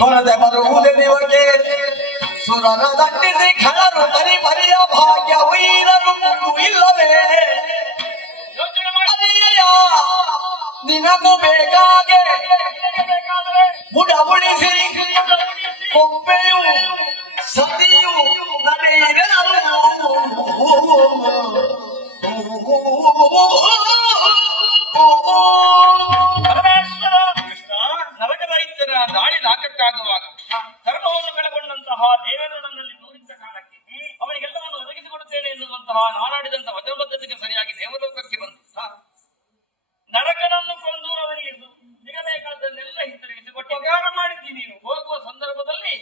ಕೊಳದೆ ಬರುವುದೇ ನಿಮಗೆ ಸುರನ ದಟ್ಟಿಸಿ ಖಳರು ಬರಿ ಬರಿಯ ಭಾಗ್ಯ ವೈರರು ಇಲ್ಲವೇ ನಿನಗೂ ಬೇಕಾಗೆ ಬುಡ ಉಳಿಸಿ ಕೊಂಬೆಯು ಸತಿಯು ನಡೆಯಿರಲು ನರಕದೈತ್ಯರ ದಾಳಿ ನಾಟಕ್ಕಾಗುವಾಗ ಧರ್ಮವನ್ನು ಕಳೆಗೊಂಡಂತಹ ದೇವೇಂದ್ರನಲ್ಲಿ ದೂರಿದ್ದ ಕಾರಣಕ್ಕೆ ಅವನಿಗೆಲ್ಲವನ್ನು ಒದಗಿಸಿಕೊಡುತ್ತೇನೆ ಎನ್ನುವಂತಹ ನಾನಾಡಿದಂತಹ ವಚನಬದ್ಧತೆಗೆ ಸರಿಯಾಗಿ ದೇವಲೋಕಕ್ಕೆ ಬಂದು ನರಕನನ್ನು ಕೊಂದು ಅವನಿಗೆ ಸಿಗಬೇಕಾದನ್ನೆಲ್ಲ ಹಿಂತಿರುಗಿಸಿಕೊಟ್ಟು ಉಪಕಾರ ಮಾಡಿದ್ದೀನಿ. ನೀನು ಹೋಗುವ ಸಂದರ್ಭದಲ್ಲಿ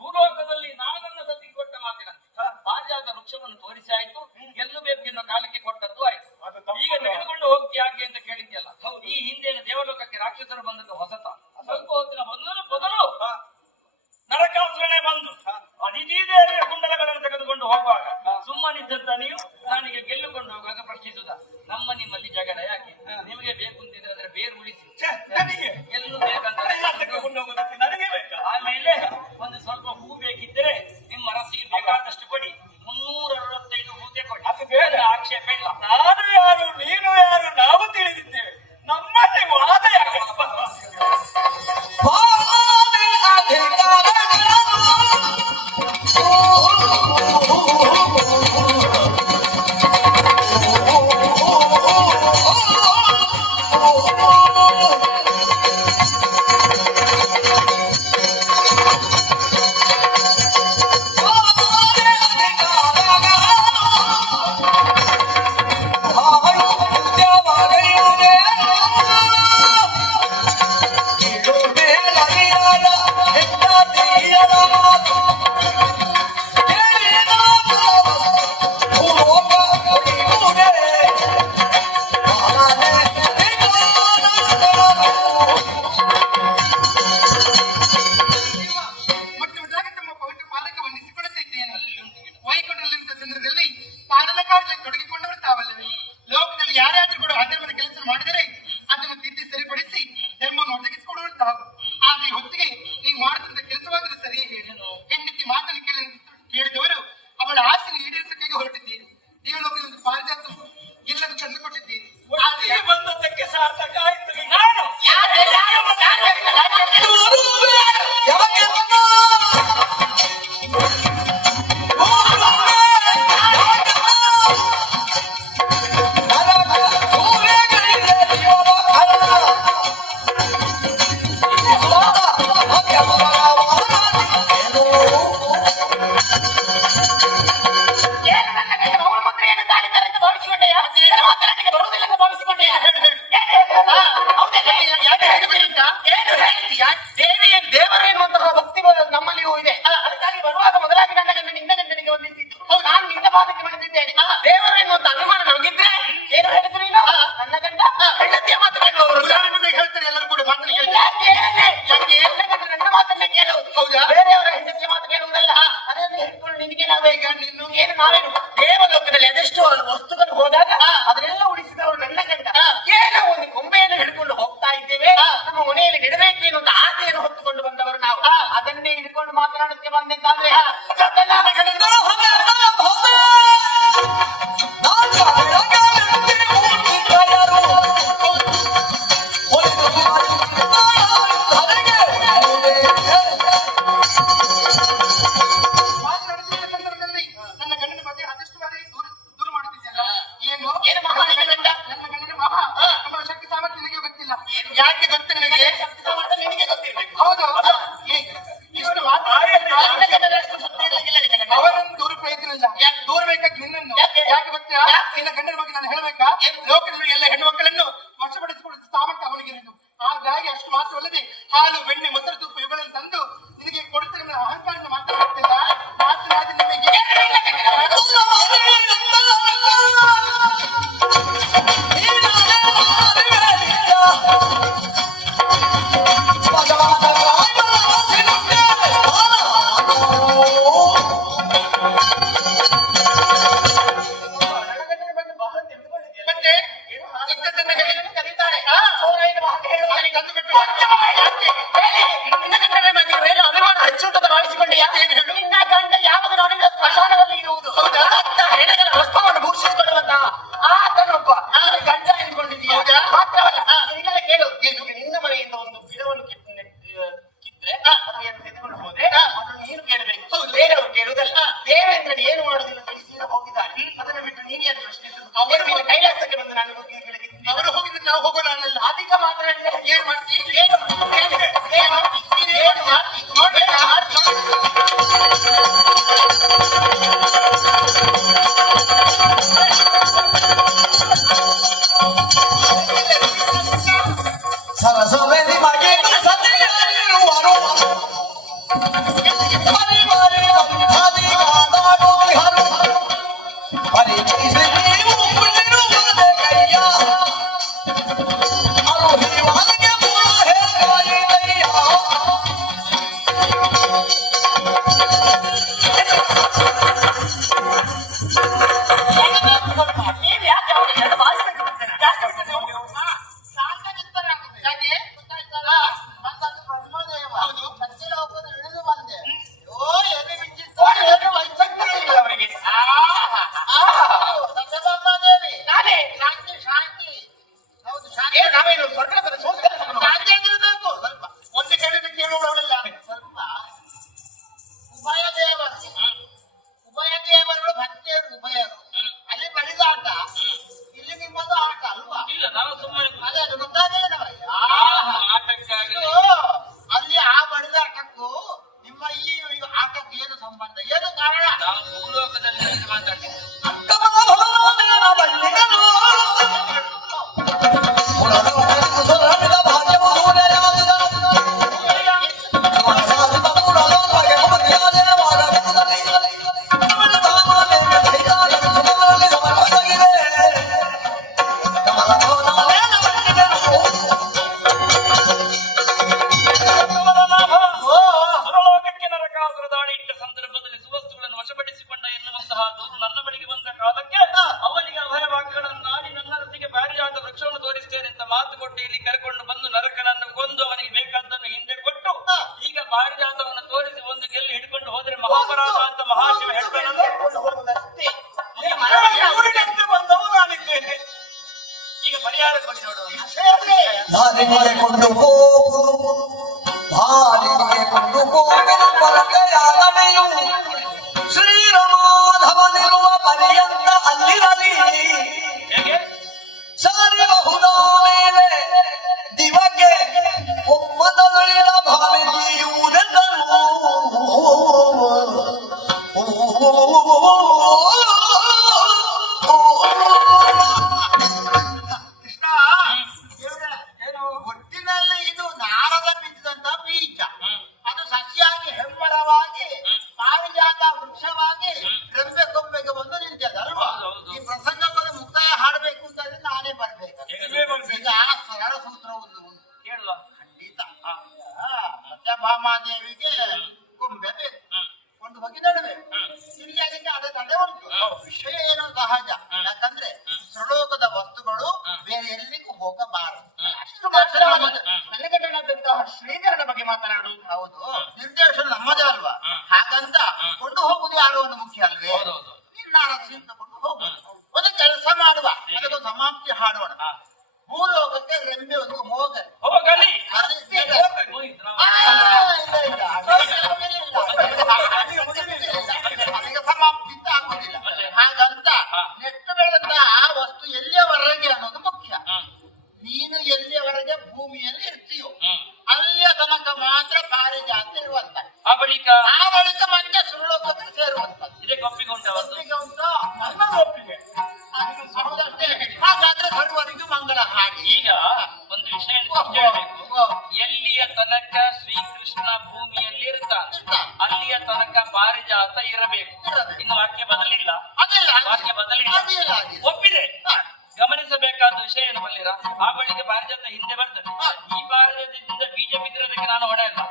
ಭೂಲೋಕದಲ್ಲಿ ನಾಗನ್ನ ಸತಿ ಕೊಟ್ಟ ಮಾತಿನಂತೆ ಪಾರಿಜಾತ ವೃಕ್ಷವನ್ನು ತೋರಿಸಿ ಆಯ್ತು, ಗೆಲ್ಲಬೇಕು ಎನ್ನುವ ಕಾಲಕ್ಕೆ ಕೊಟ್ಟದ್ದು ಆಯ್ತು. ಈಗ ತೆಗೆದುಕೊಂಡು ಹೋಗ್ತಿ ಯಾಕೆ ಅಂತ ಕೇಳಿದ್ಯಲ್ಲ, ಈ ಹಿಂದೆ ದೇವಲೋಕಕ್ಕೆ ರಾಕ್ಷಸರು ಬಂದದ್ದು ಹೊಸತ. ಸ್ವಲ್ಪ ಹೊತ್ತಿನ ಮೊದಲು ನರಕಾಸುರನೇ ಬಂದು ಅದಿತಿದೇವಿಯ ಕುಂಡಲಗಳನ್ನು ತೆಗೆದುಕೊಂಡು ಹೋಗುವಾಗ ಸುಮ್ಮನಿದ್ದಂತ ನೀವು ನನಗೆ ಗೆಲ್ಲುಕೊಂಡು ಹೋಗುವಾಗ ಪ್ರಶ್ನಿಸುದ ನಮ್ಮ ನಿಮ್ಮಲ್ಲಿ ಜಗಳ ಯಾಕೆ? ನಿಮಗೆ ಬೇಕು ಅಂತಿದ್ರೆ ಅದರ ಬೇರು ಉಳಿಸಿ, ಎಲ್ಲೂ ಬೇಕಂತ ನನಗೆ ಬೇಕಾ? ಆಮೇಲೆ ಒಂದು ಸ್ವಲ್ಪ ಹೂ ಬೇಕಿದ್ದರೆ ನಿಮ್ಮ ರಸಿಗೆ ಬೇಕಾದಷ್ಟು ಕೊಡಿ, 365 ಹೂತೆ ಕೊಡಿ, ಅದು ಬೇಡ, ಆಕ್ಷೇಪ ಇಲ್ಲ. ನಾನು ಯಾರು ನೀನು ಯಾರು ನಾವು ತಿಳಿದಿದ್ದೇವೆ, ನಮ್ಮಲ್ಲಿ ವಾದ ಯಾಕೆ? ಹೆಂಡತಿಯ ಮಾತು ಕೇಳುವವರು ಹೇಳ್ತಾರೆ ಎಲ್ಲರೂ ಕೂಡ ಮಾತನ್ನು ಕೇಳ್ತಾರೆ. ಯಾಕೆ ನನ್ನ ಮಾತನ್ನ ಕೇಳುವುದು? ಹೌದಾ? ಬೇರೆಯವರ ಹೆಂಡತಿಯ ಮಾತು ಕೇಳುವುದಲ್ಲ. ಅದನ್ನು ಹಿಡ್ಕೊಂಡು ನಿನಗೇನಾಗಬೇಕು? ನೀನು ಏನು ನಾವೇನು ದೇವಲೋಕದಲ್ಲಿ ಅದೆಷ್ಟೋ ವಸ್ತುಗಳು ಹೋದಾಗ ಅದನ್ನೆಲ್ಲ ಉಳಿಸಿದವರು ನನ್ನ ಗಂಡ. ಏನೋ ಒಂದು ಕೊಂಬೆಯನ್ನು ಹಿಡ್ಕೊಂಡು ಹೋಗ್ತಾ ಇದ್ದೇವೆ. ನಮ್ಮ ಮನೆಯಲ್ಲಿ ನೆಡಬೇಕೇನು ಅಂತ ಆಸೆಯನ್ನು ಹೊತ್ತುಕೊಂಡು ಬಂದವರು ನಾವು. ಅದನ್ನೇ ಹಿಡ್ಕೊಂಡು ಮಾತನಾಡುತ್ತೆ ಬಂದೆಂದಾದ್ರೆ ಯಾಕೆ ಗೊತ್ತು ನಿನಗೆ? ನಿನಗೆ ಗೊತ್ತಿರ್ಬೇಕು. ಹೌದು. ಇಷ್ಟು ಅವರನ್ನು ದೂರ ಪ್ರಯೋಜನ. ಯಾಕೆ ದೂರ ಬೇಕಾಗಿ ನಿನ್ನನ್ನು? ಯಾಕೆ ಗೊತ್ತಾ? ನಿನ್ನ ಗಂಡನ ಬಗ್ಗೆ ನಾನು ಹೇಳ್ಬೇಕಾ? ಲೋಕದಲ್ಲಿ ಎಲ್ಲ ಹೆಣ್ಣು ಮಕ್ಕಳನ್ನು ವಶಪಡಿಸಿಕೊಳ್ಳುವ ಸಾಮರ್ಥ್ಯ ಅವನಿಗಿರುವುದು. ಹಾಗಾಗಿ ಅಷ್ಟು ಮಾತ್ರವಲ್ಲದೆ ಹಾಲು ಬೆಣ್ಣೆ ಮೊಸರು ತುಪ್ಪ ಇವುಗಳನ್ನು ತಂದು ನಿನಗೆ ಕೊಡುತ್ತೇನೆ ನನ್ನ ಅಹಂಕಾರದಿಂದ ಮಾತನಾಡುತ್ತಿಲ್ಲ. ಮಾತನಾಡಿ ನಿಮಗೆ ಮತ್ತೆ ಇದ್ದದ್ದನ್ನು ಹೇಳಿ ಕರೀತಾರೆ. ಅಭಿಮಾನ ಹೆಚ್ಚುಂಟದ ಭಾವಿಸಿಕೊಂಡೆ. ನಿನ್ನ ಗಂಡ ಯಾವಾಗ ನೋಡಿದ ಸ್ಮಶಾನದಲ್ಲಿ ಇರುವುದು. ಹೆಣಗಳ ವಸ್ತ್ರವನ್ನು ಭೂಷಿಸಿಕೊಳ್ಳುವಂತ ಆತನೊಬ್ಬ ಗಂಡ ಎಂದುಕೊಂಡಿದ್ದೀಯ. ಮಾತ್ರವಲ್ಲ ನಿನಗೆಲ್ಲ ಕೇಳು. ನಿನ್ನ ಮನೆಯಿಂದ ಒಂದು ಗಿಡವನ್ನು ಕಿತ್ತರೆ ಅದನ್ನು ತೆಗೆದುಕೊಂಡು ಹೋದ್ರೆ ಅದನ್ನು ನೀನು ಕೇಳಬೇಕು. ಬೇರೆಯವರು ಕೇಳುವುದಲ್ಲ. ದೇವೇಂದ್ರ ಏನು ಮಾಡುವುದಿಲ್ಲ ತಿಳಿಸಿ ಹೋಗಿದ್ದಾರೆ. ಅದನ್ನು ಬಿಟ್ಟು ನೀನೇ ಅದು ಪ್ರಶ್ನೆ. ಅವರು ಕೈಲಾಸಕ್ಕೆ ಬಂದು ನಾನು ಅವರು ಹೋಗಿದ್ರೆ ನಾವು ಹೋಗೋಣ ಅನ್ನಲ್ಲ. ಅಧಿಕ ಮಾತನಾಡಿದ್ರೆ ಏನ್ ಮಾಡ್ತೀವಿ? ಏನು ನೋಡ್ಬೇಕಾ? ಸರಸವೇ ನಿಮಗೆ ಸತಿಯಾಗಿರುವರು ಪರಿಚಯಿಸಿ ನೀವು ಮುಂದಿರುವುದೇ ಕೈಯ ಅರುಹಿವಾಲಿಗೆ ಮೂಲ ಹೇಗಾಯಿದಯ್ಯ ನೀವ್ ಯಾಕೆ ಅವರಿಗೆ ಭಾಷಣ ನಾವೇನು ಸ್ವರ್ಗದ ಸಂಸ್ಕಾರ ಸ್ವಲ್ಪ ಒಂದು ಕೇಳಿದ ಕೇಳುವವಳೆಲ್ಲ ಸ್ವಲ್ಪ ಉಭಯ ದೇವರು ಭಕ್ತಿಯರು ಉಭಯರು. ಅಲ್ಲಿ ಬೆಳೆದ ಆಟ, ಇಲ್ಲಿ ನಿಮ್ಮದು ಆಟ ಅಲ್ವಾ? ಇಲ್ಲ, ನಾವು ಸುಮ್ಮನೆ ಅದೇ ಅದು ಗೊತ್ತಾಗಲಿಲ್ಲ ನಮಗೆ. ಆಟಕ್ಕಾಗಿ ಅಲ್ಲಿ ಆ ಬಡಿದ ಆಟಕ್ಕೂ ನಿಮ್ಮ ಈ ಆಟಕ್ಕೂ ಏನು ಸಂಬಂಧ, ಏನು ಕಾರಣ? ನಾವು ಭೂಲೋಕದಲ್ಲಿ ಮಾತಾಡ್ತೀವಿ. ಮಾತು ಕೊಟ್ಟು ಇಲ್ಲಿ ಕರ್ಕೊಂಡು ಬಂದು ನರಕನನ್ನು ಕೊಂದು ಅವನಿಗೆ ಬೇಕಾದ್ದನ್ನು ಹಿಂದೆ ಕೊಟ್ಟು ಈಗ ಪಾರಿಜಾತವನ್ನು ತೋರಿಸಿ ಒಂದು ಗೆಲ್ಲಿ ಹಿಡ್ಕೊಂಡು ಹೋದ್ರೆ ಮಹಾಪರಾಧ ಅಂತ ಮಹಾಶಿವ ಹೇಳ್ತಾನಂತೆ. ಬಂದವು ನಾನಿದ್ದೇನೆ. ಈಗ ಪರಿಹಾರ ಕೊಟ್ಟು ನೋಡುವ. ಶ್ರೀರಮಾಧವನಿರುವ ಪರ್ಯಂತ ಅಲ್ಲಿರಲಿ ಹೇಗೆ ಸಾರಿಬಹುದೋ ಮೇಲೆ ದಿವಕ್ಕೆ ಒಮ್ಮತಗಳಿರ ಭಾವಿಯುವುದೆಂದರು. ಕೃಷ್ಣ, ಒಟ್ಟಿನಲ್ಲಿ ಇದು ನಾರದ ಬಿದ್ದಂತ ಬೀಜ. ಅದು ಸಸ್ಯಾಗಿ ಹೆಮ್ಮರವಾಗಿ ಪಾರಿಜಾತ ವೃಕ್ಷವಾಗಿ ಮಹಾದೇವಿಗೆ ಗೊಂಬೆ ಬೇಕು, ಒಂದು ಹೋಗಿ ನಡಬೇಕು. ಇಲ್ಲಿ ಅದಕ್ಕೆ ಅಡೆತಡೆ ಉಂಟು. ವಿಷಯ ಏನೋ ಸಹಜ, ಯಾಕಂದ್ರೆ ಸುಲೋಕದ ವಸ್ತುಗಳು ಬೇರೆ ಎಲ್ಲಿಗೂ ಹೋಗಬಾರದು. ಅಷ್ಟು ಮಾತ್ರ ನನಗಂತಹ ಶ್ರೀಧರನ ಬಗ್ಗೆ ಮಾತನಾಡು. ಹೌದು, ನಿರ್ದೇಶನ ನಮ್ಮದೇ ಅಲ್ವಾ, ಹಾಗಂತ ಕೊಂಡು ಹೋಗುದು ಯಾರೋ ಒಂದು ಮುಖ್ಯ ಅಲ್ವೇ. ನಿನ್ನ ರಕ್ಷೆ ತಗೊಂಡು ಹೋಗುದು. ಒಂದು ಕೆಲಸ ಮಾಡುವ, ಅದಕ್ಕೆ ಸಮಾಪ್ತಿ ಹಾಡೋಣ. ಭೂಲೋಕಕ್ಕೆ ರೆಂಬೆ ಒಂದು ಹೋಗಲಿ. ಸಮಾಪ್ತಿ ಅಂತ ಆಗುದಿಲ್ಲ. ಹಾಗಂತ ನೆಟ್ಟು ಬೆಳೆದಂತ ಆ ವಸ್ತು ಎಲ್ಲಿಯವರೆಗೆ ಅನ್ನೋದು ಮುಖ್ಯ. ನೀನು ಎಲ್ಲಿಯವರೆಗೆ ಭೂಮಿಯಲ್ಲಿ ಇರ್ತೀಯೋ ಅಲ್ಲಿಯ ತನಕ ಮಾತ್ರ ಪಾರಿಜಾತ ಇರುವಂತ. ಆ ಬಳಿಕ ಮತ್ತೆ ಸುರಲೋಕಕ್ಕೆ ಸೇರುವಂತ. ಇದಕ್ಕೆ ಒಪ್ಪಿಗೆ ಉಂಟು. ಉಂಟು, ನನ್ನ ಒಪ್ಪಿಗೆ. ಹೌದಷ್ಟೇ ಹೇಳಿ. ಹಾಗಾದ್ರೆ ಸರ್ವರಿಗೂ ಮಂಗಳ ಹಾಗೆ. ಈಗ ಒಂದು ವಿಷಯ ಹೇಳಬೇಕು. ಎಲ್ಲಿಯ ತನಕ ಶ್ರೀಕೃಷ್ಣ ಭೂಮಿಯಲ್ಲಿ ಇರ್ತಾನೆ ಅಲ್ಲಿಯ ತನಕ ಪಾರಿಜಾತ ಇರಬೇಕು. ಇನ್ನು ವಾಕ್ಯ ಬದಲಿಲ್ಲ, ವಾಕ್ಯ ಬದಲಿಲ್ಲ, ಒಪ್ಪಿದೆ. ಗಮನಿಸಬೇಕಾದ ವಿಷಯ ಏನು ಬಲ್ಲಿರ, ಆ ಬಳಿಕ ಪಾರಿಜಾತ ಹಿಂದೆ ಬರ್ತದೆ. ಈ ಪಾರಿಜಾತದಿಂದ ಬೀಜ ಬಿದ್ದಿರೋದಕ್ಕೆ ನಾನು ಹೊಣೆ ಅಲ್ಲ.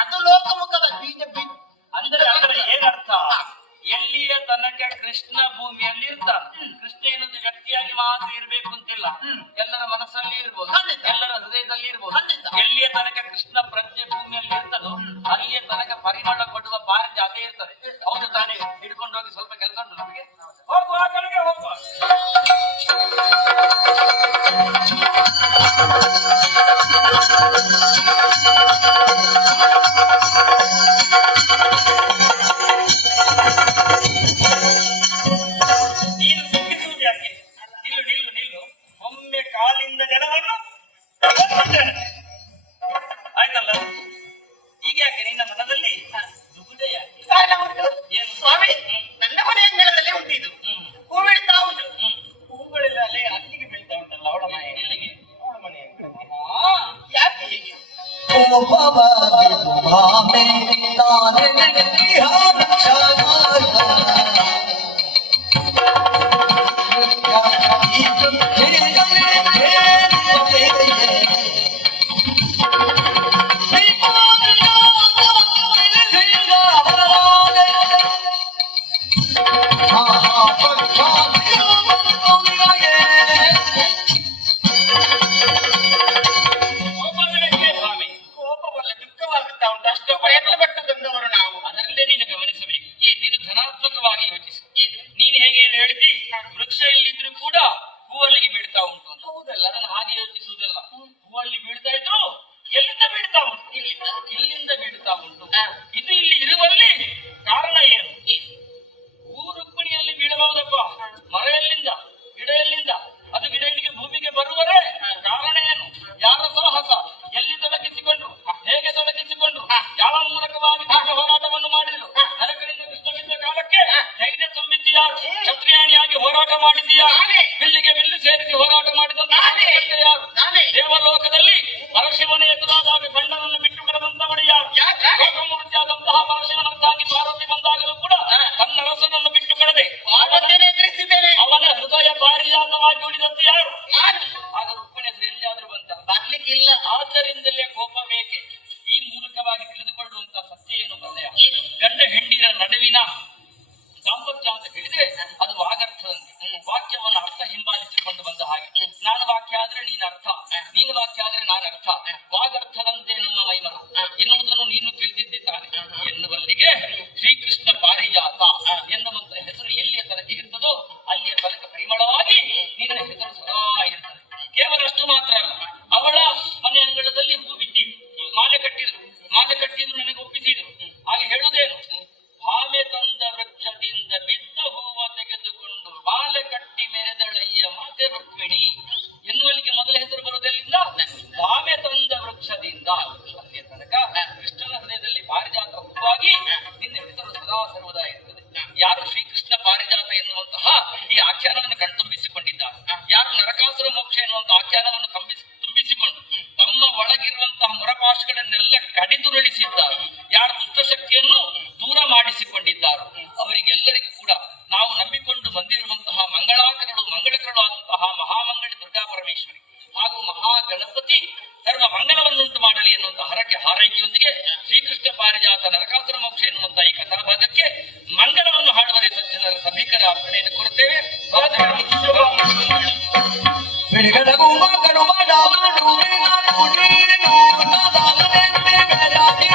ಅದು ಲೋಕಮುಖದ ಬೀಜ ಅಂದ್ರೆ ಏನರ್ಥ? ಎಲ್ಲಿಯ ತನಕ ಕೃಷ್ಣ ಭೂಮಿಯಲ್ಲಿ ಇರ್ತಾನೆ, ಕೃಷ್ಣ ಏನೊಂದು ವ್ಯಕ್ತಿಯಾಗಿ ಮಾತ್ರ ಇರ್ಬೇಕು ಅಂತಿಲ್ಲ, ಎಲ್ಲರ ಮನಸ್ಸಲ್ಲಿ ಇರ್ಬೋದು, ಎಲ್ಲರ ಹೃದಯದಲ್ಲಿ ಇರ್ಬೋದು. ಎಲ್ಲಿಯ ತನಕ ಕೃಷ್ಣ ಪ್ರಜ್ಞೆ ಭೂಮಿಯಲ್ಲಿ ಇರ್ತದೋ ಅಲ್ಲಿಯ ತನಕ ಪರಿಮಳ ಕೊಡುವ ಪಾರಿಜಾತ ಇರ್ತದೆ. ಹೌದು ತಾನೇ? ಹಿಡ್ಕೊಂಡು ಹೋಗಿ ಸ್ವಲ್ಪ ಕೆಲಸ ಉಂಟು ನಮಗೆ. ಹೋಗುವ ಆ ಕಡೆಗೆ ಹೋಗುವ. ನೀನು ದುಃಖಿಸುವುದು ಯಾಕೆ? ನಿಲ್ಲು ನಿಲ್ಲು ನಿಲ್ಲು. ಒಮ್ಮೆ ಕಾಲಿಂದ ನೆಲವನ್ನು ಆಯ್ತಲ್ಲ. ಈಗ ಯಾಕೆ ನಿನ್ನ ಮನದಲ್ಲಿ ದುಗುಡೆ ಯಾಕೆ? ಏನು ಸ್ವಾಮಿ, ನನ್ನ ಮನೆ ಅಂಗಳದಲ್ಲಿ ಉಂಟಿದ್ದು ಹೂ ಬೀಳ್ತಾ ಉಂಟು. ಹೂಗಳೆಲ್ಲ ಅಲ್ಲೇ ಅಲ್ಲಿಗೆ ಬೀಳ್ತಾ ಉಂಟಲ್ಲ ಅವಳ ಮನೆ. ಎಲ್ಲಿಗೆ? ಅವಳ ಮನೆ. ಯಾಕೆ ಹೀಗೆ? ಕೋಪವಲ್ಲ, ದುಃಖವಾಗುತ್ತಾ ಉಂಟು. ಅಷ್ಟು ಪ್ರಯತ್ನ ಪಟ್ಟು ಬಂದವರು ನಾವು. ಅದರಲ್ಲೇ ನೀನು ಗಮನಿಸಬೇಕು. ನೀನು ಧನಾತ್ಮಕವಾಗಿ ಯೋಚಿಸು. ನೀನು ಹೇಗೆ ಹೇಳಿದಿ, ವೃಕ್ಷ ಇಲ್ಲಿದ್ರು ಕೂಡ ಹೂವಲ್ಲಿಗೆ ಬೀಳ್ತಾ ಉಂಟು ಅಂತ. ಹೌದಲ್ಲ? ಅದನ್ನು ಹಾಗೆ ಯೋಚಿಸುವುದಲ್ಲ. ಹೂವಲ್ಲಿ ಬೀಳ್ತಾ ಇದ್ರು ಎಲ್ಲಿಂದ ಬೀಳ್ತಾ ಉಂಟು? ಇಲ್ಲಿಂದ ಬೀಳ್ತಾ ಉಂಟು. ಇದು ಇಲ್ಲಿ ಇರುವಲ್ಲಿ ಕಾರಣ ಏನು? ಹೂ ರುಕ್ಮಿಣಿಯಲ್ಲಿ ಬೀಳಬಹುದಪ್ಪ, ಮರ ಎಲ್ಲಿಂದ, ಗಿಡ ಎಲ್ಲಿಂದ? ಅದು ಗಿಡ ಇಲ್ಲಿಗೆ ಭೂಮಿಗೆ ಬರುವರೆ ಕಾರಣ ಏನು? ಯಾರ ಸಾಹಸ? ಎಲ್ಲಿ ತೊಡಗಿಸಿಕೊಂಡ್ರು? ಹೇಗೆ ತೊಡಗಿಸಿಕೊಂಡ್ರು? ಯಾವ ಮೂಲಕವಾಗಿ ಹೋರಾಟವನ್ನು ಮಾಡಿದ್ರು? ನರಕರಿಂದ ಕೃಷ್ಣ ಬಿದ್ದ ಕಾಲಕ್ಕೆ ಧೈರ್ಯ ತುಂಬಿದ್ದೀಯಾರು? ಕ್ಷತ್ರಿಯಾಣಿಯಾಗಿ ಹೋರಾಟ ಮಾಡಿದ್ದೀಯಾರು? ಬಿಲ್ಲಿಗೆ ಬಿಲ್ಲು ಸೇರಿಸಿ ಹೋರಾಟ ಮಾಡಿದಂತ ಯಾರು? ದೇವಲೋಕದಲ್ಲಿ ಪರಶಿವನ ಎದುರಾದಾಗ ಗಂಡನನ್ನು ಬಿಟ್ಟು ಕರೆದಂತವಳು ಯಾರು? ಲೋಕಮೂರ್ತಿಯಾದಂತಹ ಪರಶಿವನಂತಾಗಿ ಪಾರ್ವತಿ ಬಂದಾಗಲೂ ಕೂಡ ತನ್ನ ರಸನನ್ನು ಬಿಟ್ಟು ಕರೆದೆ ಅವನ ಹೃದಯ ಪಾರಿಜಾತವಾಗಿ ಉಳಿದಂತೆ ಯಾರು? ಆಗ ರುಕ್ಮಿಣಿ ಹೆಸರು ಎಲ್ಲಿಯಾದ್ರೂ ಬಂತ? ಬರ್ಲಿಕ್ಕಿಲ್ಲ. ಆದ್ದರಿಂದಲೇ ಕೋಪ ಬೇಕೆ. ಈ ಮೂಲಕವಾಗಿ ತಿಳಿದುಕೊಳ್ಳುವಂತ ಸತ್ಯ ಏನು ಬಂದೆಯ? ಗಂಡ ಹೆಂಡಿರ ನಡುವಿನ ದಾಂಪತ್ಯ ಅಂತ ಹೇಳಿದ್ರೆ ಅದು ವಾಗರ್ಥದಂತೆ. ವಾಕ್ಯವನ್ನು ಅರ್ಥ ಹಿಂಬಾಲಿಸಿಕೊಂಡು ಬಂದ ಹಾಗೆ. ನಾನು ವಾಕ್ಯ ಆದ್ರೆ ನೀನು ಅರ್ಥ, ನೀನು ವಾಕ್ಯ ಆದ್ರೆ ನಾನು ಅರ್ಥ. ವಾಗರ್ಥದಂತೆ ನಮ್ಮ ಮೈಮನ ಎನ್ನುವುದನ್ನು ನೀನು ತಿಳಿದಿದ್ದಾನೆ ಎನ್ನುವಲ್ಲಿಗೆ ಶ್ರೀಕೃಷ್ಣ ಪಾರಿಜಾತ ಎನ್ನುವಂತ ಹೆಸರು ಎಲ್ಲಿಯ ತನಕ ಇರ್ತದೋ ಅಲ್ಲಿಯ ತನಕ ಪರಿಮಳವಾಗಿ ನಿನ್ನ ಹೆಸರು ಸದಾ ಇರ್ತದೆ. ಕೇವಲ ಅಷ್ಟು ಮಾತ್ರ ಅಲ್ಲ, ಅವಳ ಮನೆ ಅಂಗಳದಲ್ಲಿ ಹೂ ಬಿಟ್ಟಿ ಮಾಲೆ ಕಟ್ಟಿದ್ರು ನನಗೆ ಒಪ್ಪಿಸಿದ್ರು. ಹಾಗೆ ಹೇಳುವುದೇನು? ಭಾವೆ ತಂದ ವೃಕ್ಷದಿಂದ ಬಿದ್ದ ಹೂವ ತೆಗೆದುಕೊಂಡು ಮಾಲೆ ಕಟ್ಟಿ ಮೆರೆದಳಯ್ಯ ಮಾತೆ ರುಕ್ಮಿಣಿ ಎನ್ನುವಲ್ಲಿಗೆ ಮೊದಲ ಹೆಸರು ಬರುವುದರಿಂದ ಭಾವೆ ತಂದ ವೃಕ್ಷದಿಂದ ಅಲ್ಲಿಯ ತನಕ ಕೃಷ್ಣನ ಹೃದಯದಲ್ಲಿ ಪಾರಿಜಾತ ಹೂವಾಗಿ ನಿನ್ನ ಹೆಸರು ಸದಾ ಸರ್ವದಾ ಇರ್ತದೆ. ಯಾರು ಶ್ರೀಕೃಷ್ಣ ಪಾರಿಜಾತ ಎನ್ನುವಂತಹ ಈ ಆಖ್ಯಾನವನ್ನು ಕಣ್ತುಂಬಿಸಿಕೊಂಡಿದ್ದಾರೆ, ಯಾರು ನರಕಾಸುರ ಮೋಕ್ಷ ಎನ್ನುವಂತ ಆಖ್ಯಾನವನ್ನು ತುಂಬಿಸಿಕೊಂಡು ತಮ್ಮ ಒಳಗಿರುವಂತಹ ಮೊರಪಾಶಗಳನ್ನೆಲ್ಲ ಕಡಿದುರುಳಿಸಿದ್ದಾರೆ, ಯಾರು ದುಷ್ಟಶಕ್ತಿಯನ್ನು ದೂರ ಮಾಡಿಸಿಕೊಂಡಿದ್ದಾರೋ ಅವರಿಗೆಲ್ಲರಿಗೂ ಕೂಡ ನಾವು ನಂಬಿಕೊಂಡು ಬಂದಿರುವಂತಹ ಮಂಗಳಕರಗಳು ಪುತ್ರಳು ಆದಂತಹ ಮಹಾಮಂಗಳಿ ದುರ್ಗಾ ಪರಮೇಶ್ವರಿ ಹಾಗೂ ಮಹಾಗಣಪತಿ ಸರ್ವ ಮಂಗಲವನ್ನುಂಟು ಮಾಡಲಿ ಎನ್ನುವಂತಹ ಹರಕೆ ಹಾರೈಕೆಯೊಂದಿಗೆ ಶ್ರೀಕೃಷ್ಣ ಪಾರಿಜಾತ ನರಕಾಸುರ ಮೋಕ್ಷ ಎನ್ನುವಂತಹ ಈ ಕಥಾಭಾಗಕ್ಕೆ ಮಂಗಲವನ್ನು ಹಾಡುವರೆ ಸಜ್ಜನರ ಸಭಿಕರ ಅರ್ಪಣೆಯನ್ನು ಕೋರುತ್ತೇವೆ. ಬಿಡುಗಡಗು ಮಗಡು ಮಾಡಾಡು ನೀನು ನೀನು ನಾದಾಲನೆ ಬೆಳಗಾಗಿ